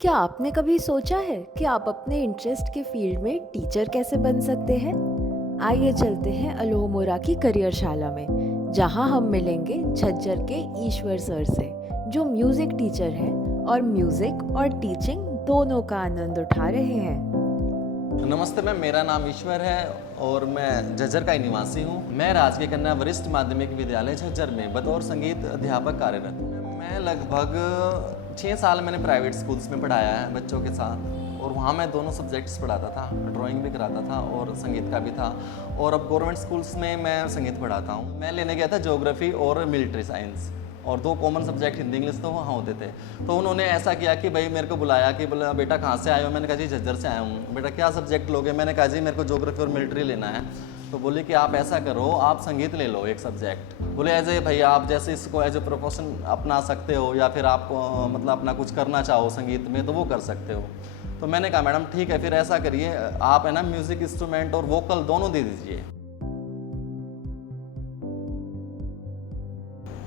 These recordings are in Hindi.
क्या आपने कभी सोचा है कि आप अपने इंटरेस्ट के फील्ड में टीचर कैसे बन सकते हैं? आइए चलते हैं अल्मोड़ा की करियरशाला में, जहां हम मिलेंगे झज्जर के ईश्वर सर से, जो म्यूजिक टीचर हैं और म्यूजिक और टीचिंग दोनों का आनंद उठा रहे हैं। नमस्ते मैम, मेरा नाम ईश्वर है और मैं झज्जर का ही निवासी हूँ। मैं राजकीय कन्या वरिष्ठ माध्यमिक विद्यालय झज्जर में बतौर संगीत अध्यापक कार्यरत हूँ। मैं लगभग 6 साल मैंने प्राइवेट स्कूल्स में पढ़ाया है बच्चों के साथ, और वहाँ मैं दोनों सब्जेक्ट्स पढ़ाता था, ड्राइंग भी कराता था और संगीत का भी था। और अब गवर्नमेंट स्कूल्स में मैं संगीत पढ़ाता हूँ। मैं लेने गया था ज्योग्राफी और मिलिट्री साइंस, और 2 कॉमन सब्जेक्ट हिंदी इंग्लिश तो वहाँ होते थे। तो उन्होंने ऐसा किया कि भाई मेरे को बुलाया कि बोला बेटा कहाँ से आए हो? मैंने कहा जी झज्जर से आया हूँ। बेटा क्या सब्जेक्ट लोगे? मैंने कहा जी मेरे को ज्योग्राफी और मिलिट्री लेना है। तो बोले कि आप ऐसा करो, आप संगीत ले लो एक सब्जेक्ट। बोले एज ए भाई आप जैसे इसको एज ए प्रोफेशन अपना सकते हो, या फिर आप मतलब अपना कुछ करना चाहो संगीत में तो वो कर सकते हो। तो मैंने कहा मैडम ठीक है, फिर ऐसा करिए आप है ना म्यूज़िक इंस्ट्रूमेंट और वोकल दोनों दे दीजिए।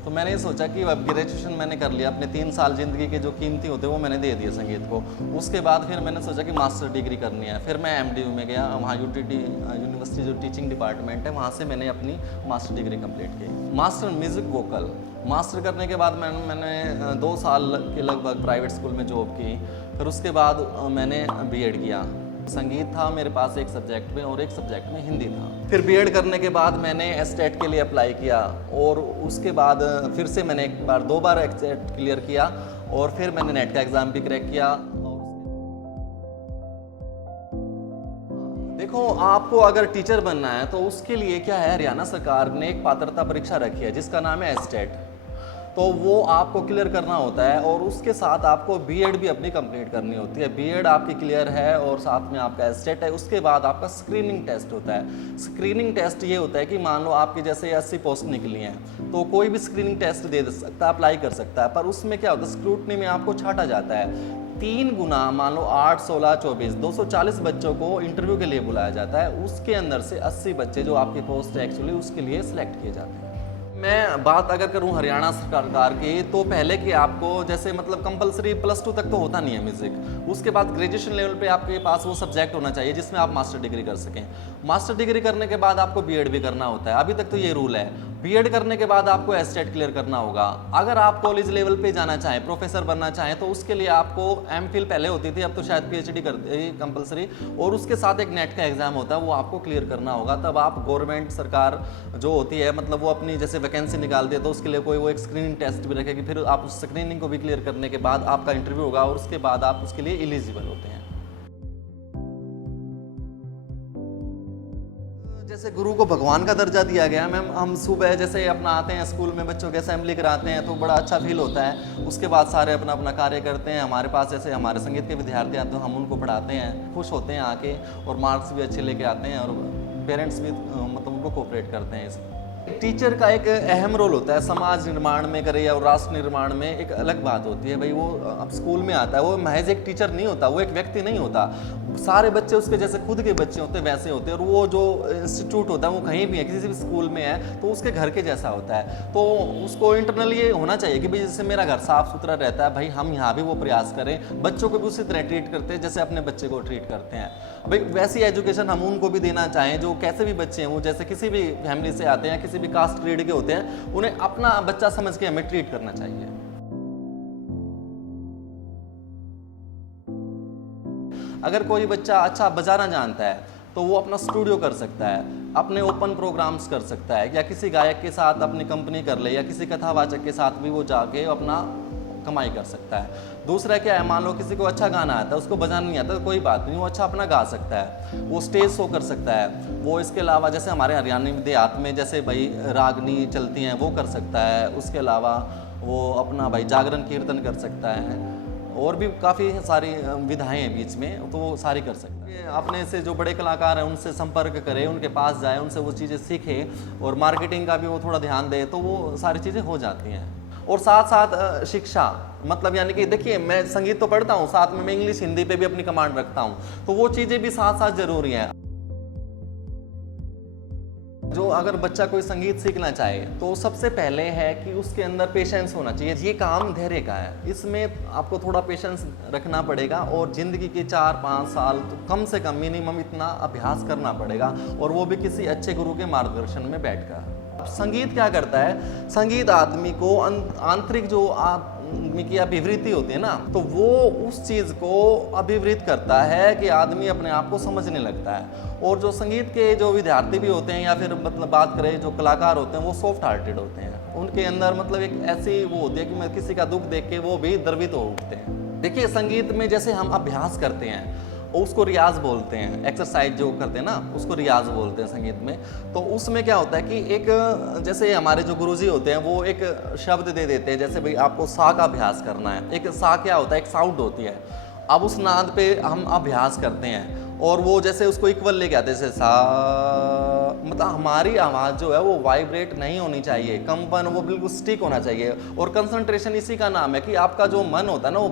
तो मैंने ये सोचा कि अब ग्रेजुएशन मैंने कर लिया, अपने 3 साल ज़िंदगी के जो कीमती होते वो मैंने दे दिए संगीत को। उसके बाद फिर मैंने सोचा कि मास्टर डिग्री करनी है। फिर मैं एमडीयू में गया, वहाँ यूटीटी यूनिवर्सिटी जो टीचिंग डिपार्टमेंट है वहाँ से मैंने अपनी मास्टर डिग्री कंप्लीट की। मास्टर म्यूज़िक वोकल मास्टर करने के बाद मैंने 2 साल के लगभग प्राइवेट स्कूल में जॉब की। फिर उसके बाद मैंने बीएड किया। संगीत था मेरे पास एक सब्जेक्ट में और एक सब्जेक्ट में हिंदी था। फिर बीएड करने के बाद मैंने एस्टेट के लिए अप्लाई किया, और उसके बाद फिर से मैंने 2 बार एस्टेट क्लियर किया, और फिर मैंने नेट का एग्ज़ाम भी क्रैक किया। देखो, आपको अगर टीचर बनना है तो उसके लिए क्या है, हरियाणा सरकार ने एक पात्रता परीक्षा रखी है जिसका नाम है एस्टेट। तो वो आपको क्लियर करना होता है, और उसके साथ आपको बीएड भी अपनी कंप्लीट करनी होती है। बीएड आपकी क्लियर है और साथ में आपका एस्टेट है। उसके बाद आपका स्क्रीनिंग टेस्ट होता है। स्क्रीनिंग टेस्ट ये होता है कि मान लो आपकी जैसे 80 पोस्ट निकली हैं, तो कोई भी स्क्रीनिंग टेस्ट दे सकता है, अप्लाई कर सकता है। पर उसमें क्या होता है, स्क्रूटनी में आपको छांटा जाता है 3 गुना। मान लो 8, 16, 24, 240 बच्चों को इंटरव्यू के लिए बुलाया जाता है। उसके अंदर से 80 बच्चे जो आपकी पोस्ट है एक्चुअली उसके लिए सिलेक्ट किए जाते हैं। मैं बात अगर करूं हरियाणा सरकार की, तो पहले कि आपको जैसे मतलब कंपलसरी +2 तक तो होता नहीं है म्यूज़िक। उसके बाद ग्रेजुएशन लेवल पे आपके पास वो सब्जेक्ट होना चाहिए जिसमें आप मास्टर डिग्री कर सकें। मास्टर डिग्री करने के बाद आपको बीएड भी करना होता है, अभी तक तो ये रूल है। बीएड करने के बाद आपको एस्टेट क्लियर करना होगा। अगर आप कॉलेज लेवल पे जाना चाहें, प्रोफेसर बनना चाहें, तो उसके लिए आपको एमफिल पहले होती थी, अब तो शायद पीएचडी कर कंपलसरी, और उसके साथ एक नेट का एग्जाम होता है, वो आपको क्लियर करना होगा। तब आप गवर्नमेंट सरकार जो होती है, मतलब वो अपनी जैसे वैकेंसी निकालती है, तो उसके लिए कोई वो एक स्क्रीनिंग टेस्ट भी रखेगी। फिर आप उस स्क्रीनिंग को भी क्लियर करने के बाद आपका इंटरव्यू होगा, और उसके बाद आप उसके लिए एलिजिबल होते हैं। जैसे गुरु को भगवान का दर्जा दिया गया मैम, हम सुबह जैसे अपना आते हैं स्कूल में, बच्चों के असेंबली कराते हैं तो बड़ा अच्छा फील होता है। उसके बाद सारे अपना अपना कार्य करते हैं। हमारे पास जैसे हमारे संगीत के विद्यार्थी आते हैं तो हम उनको पढ़ाते हैं, खुश होते हैं आके, और मार्क्स भी अच्छे लेके आते हैं, और पेरेंट्स भी मतलब उनको कोऑपरेट करते हैं। टीचर का एक अहम रोल होता है समाज निर्माण में करे या राष्ट्र निर्माण में। एक अलग बात होती है भाई, वो अब स्कूल में आता है, वो महज एक टीचर नहीं होता, वो एक व्यक्ति नहीं होता। सारे बच्चे उसके जैसे खुद के बच्चे होते हैं, वैसे होते हैं। और वो जो इंस्टीट्यूट होता है वो कहीं भी है, किसी भी स्कूल में है तो उसके घर के जैसा होता है। तो उसको इंटरनली ये होना चाहिए कि भाई जैसे मेरा घर साफ सुथरा रहता है, भाई हम यहाँ भी वो प्रयास करें, बच्चों को भी उसी तरह ट्रीट करते हैं जैसे अपने बच्चे को ट्रीट करते हैं। भाई वैसी एजुकेशन हम उनको भी देना चाहें, जो कैसे भी बच्चे हैं, वो जैसे किसी भी फैमिली से आते हैं, किसी भी कास्ट क्रीड के होते हैं, उन्हें अपना बच्चा समझ के हमें ट्रीट करना चाहिए। अगर कोई बच्चा अच्छा बजाना जानता है तो वो अपना स्टूडियो कर सकता है, अपने ओपन प्रोग्राम्स कर सकता है, या किसी गायक के साथ अपनी कंपनी कर ले, या किसी कथावाचक के साथ भी वो जाके अपना कमाई कर सकता है। दूसरा क्या है, मान लो किसी को अच्छा गाना आता है, उसको बजाना नहीं आता तो कोई बात नहीं, वो अच्छा अपना गा सकता है, वो स्टेज शो कर सकता है। वो इसके अलावा जैसे हमारे हरियाणा देहात में जैसे भाई रागनी चलती हैं वो कर सकता है। उसके अलावा वो अपना भाई जागरण कीर्तन कर सकता है, और भी काफ़ी सारी विधाएं हैं बीच में, तो वो सारी कर सकते हैं। अपने से जो बड़े कलाकार हैं उनसे संपर्क करें, उनके पास जाए, उनसे वो चीज़ें सीखें, और मार्केटिंग का भी वो थोड़ा ध्यान दे, तो वो सारी चीज़ें हो जाती हैं। और साथ साथ शिक्षा, मतलब यानी कि देखिए मैं संगीत तो पढ़ता हूँ, साथ में मैं इंग्लिश हिंदी पे भी अपनी कमांड रखता हूँ, तो वो चीज़ें भी साथ साथ ज़रूरी हैं। जो अगर बच्चा कोई संगीत सीखना चाहे तो सबसे पहले है कि उसके अंदर पेशेंस होना चाहिए। ये काम धैर्य का है, इसमें आपको थोड़ा पेशेंस रखना पड़ेगा और ज़िंदगी के 4-5 साल तो कम से कम मिनिमम इतना अभ्यास करना पड़ेगा, और वो भी किसी अच्छे गुरु के मार्गदर्शन में बैठकर। संगीत क्या करता है, संगीत आदमी को आंतरिक जो आदमी की अभिवृत्ति होती है ना, तो वो उस चीज़ को अभिवृत्त करता है कि आदमी अपने आप को समझने लगता है। और जो संगीत के जो विद्यार्थी भी होते हैं या फिर मतलब बात करें जो कलाकार होते हैं, वो सॉफ्ट हार्टेड होते हैं। उनके अंदर मतलब एक ऐसी वो होती है कि मैं किसी का दुख देख के वो भी द्रवित हो उठते हैं। देखिए संगीत में जैसे हम अभ्यास करते हैं उसको रियाज बोलते हैं, एक्सरसाइज जो करते हैं ना उसको रियाज बोलते हैं संगीत में। तो उसमें क्या होता है कि एक जैसे हमारे जो गुरुजी होते हैं वो एक शब्द दे देते हैं, जैसे भाई आपको सा का अभ्यास करना है। एक सा क्या होता है, एक साउंड होती है। अब उस नाद पे हम अभ्यास करते हैं और वो जैसे उसको इक्वल लेके आते हैं, जैसे सा, मतलब हमारी आवाज़ जो है वो वाइब्रेट नहीं होनी चाहिए, कंपन वो बिल्कुल स्टिक होना चाहिए। और कंसंट्रेशन इसी का नाम है कि आपका जो मन होता है ना वो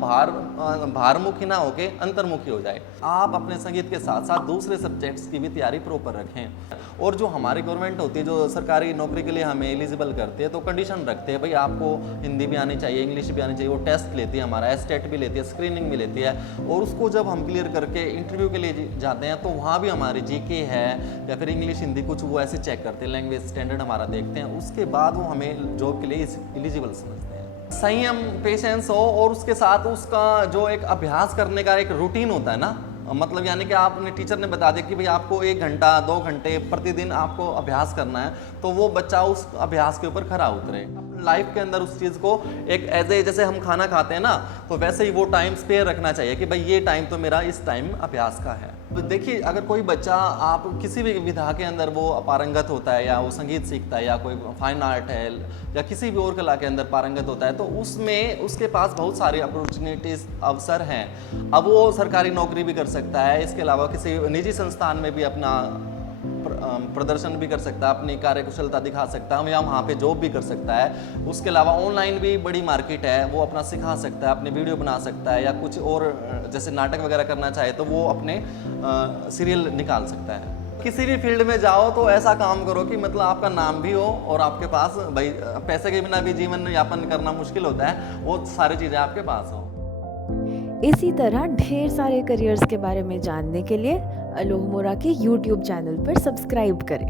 भारमुखी ना होके अंतर्मुखी हो जाए। आप अपने संगीत के साथ साथ दूसरे सब्जेक्ट्स की भी तैयारी प्रॉपर रखें। और जो हमारी गवर्नमेंट होती है जो सरकारी नौकरी के लिए हमें एलिजिबल करते हैं तो कंडीशन रखते हैं भाई आपको हिंदी भी आनी चाहिए, इंग्लिश भी आनी चाहिए। वो टेस्ट लेती है, हमारा एस्टेट भी लेती है, स्क्रीनिंग भी लेती है। और उसको जब हम क्लियर करके इंटरव्यू के लिए जाते हैं तो वहाँ भी हमारी जीके है या फिर इंग्लिश हिंदी कुछ वो ऐसे चेक करते हैं, लैंग्वेज स्टैंडर्ड हमारा देखते हैं। उसके बाद वो हमें जॉब के लिए एलिजिबल समझते हैं। संयम, पेशेंस हो और उसके साथ उसका जो एक अभ्यास करने का एक रूटीन होता है ना, मतलब यानी कि आपने टीचर ने बता दिया कि भाई आपको 1 घंटा 2 घंटे प्रतिदिन आपको अभ्यास करना है, तो वो बच्चा उस अभ्यास के ऊपर खरा उतरे। लाइफ के अंदर उस चीज़ को एक एज ए जैसे हम खाना खाते हैं ना, तो वैसे ही वो टाइम स्पेयर रखना चाहिए कि भाई ये टाइम तो मेरा इस टाइम अभ्यास का है। तो देखिए अगर कोई बच्चा आप किसी भी विधा के अंदर वो पारंगत होता है या वो संगीत सीखता है या कोई फाइन आर्ट है या किसी भी और कला के अंदर पारंगत होता है, तो उसमें उसके पास बहुत सारी अपॉर्चुनिटीज़ अवसर हैं। अब वो सरकारी नौकरी भी कर सकता है, इसके अलावा किसी निजी संस्थान में भी अपना प्रदर्शन भी कर सकता है, अपनी कार्यकुशलता दिखा सकता है या वहाँ पे जॉब भी कर सकता है। उसके अलावा ऑनलाइन भी बड़ी मार्केट है, वो अपना सिखा सकता है, अपनी वीडियो बना सकता है या कुछ और जैसे नाटक वगैरह करना चाहे तो वो अपने सीरियल निकाल सकता है। किसी भी फील्ड में जाओ तो ऐसा काम करो कि मतलब आपका नाम भी हो और आपके पास भाई पैसे के बिना भी जीवन यापन करना मुश्किल होता है, वो सारी चीज़ें आपके पास हो। इसी तरह ढेर सारे करियर्स के बारे में जानने के लिए अलोह मोरा के YouTube चैनल पर सब्सक्राइब करें।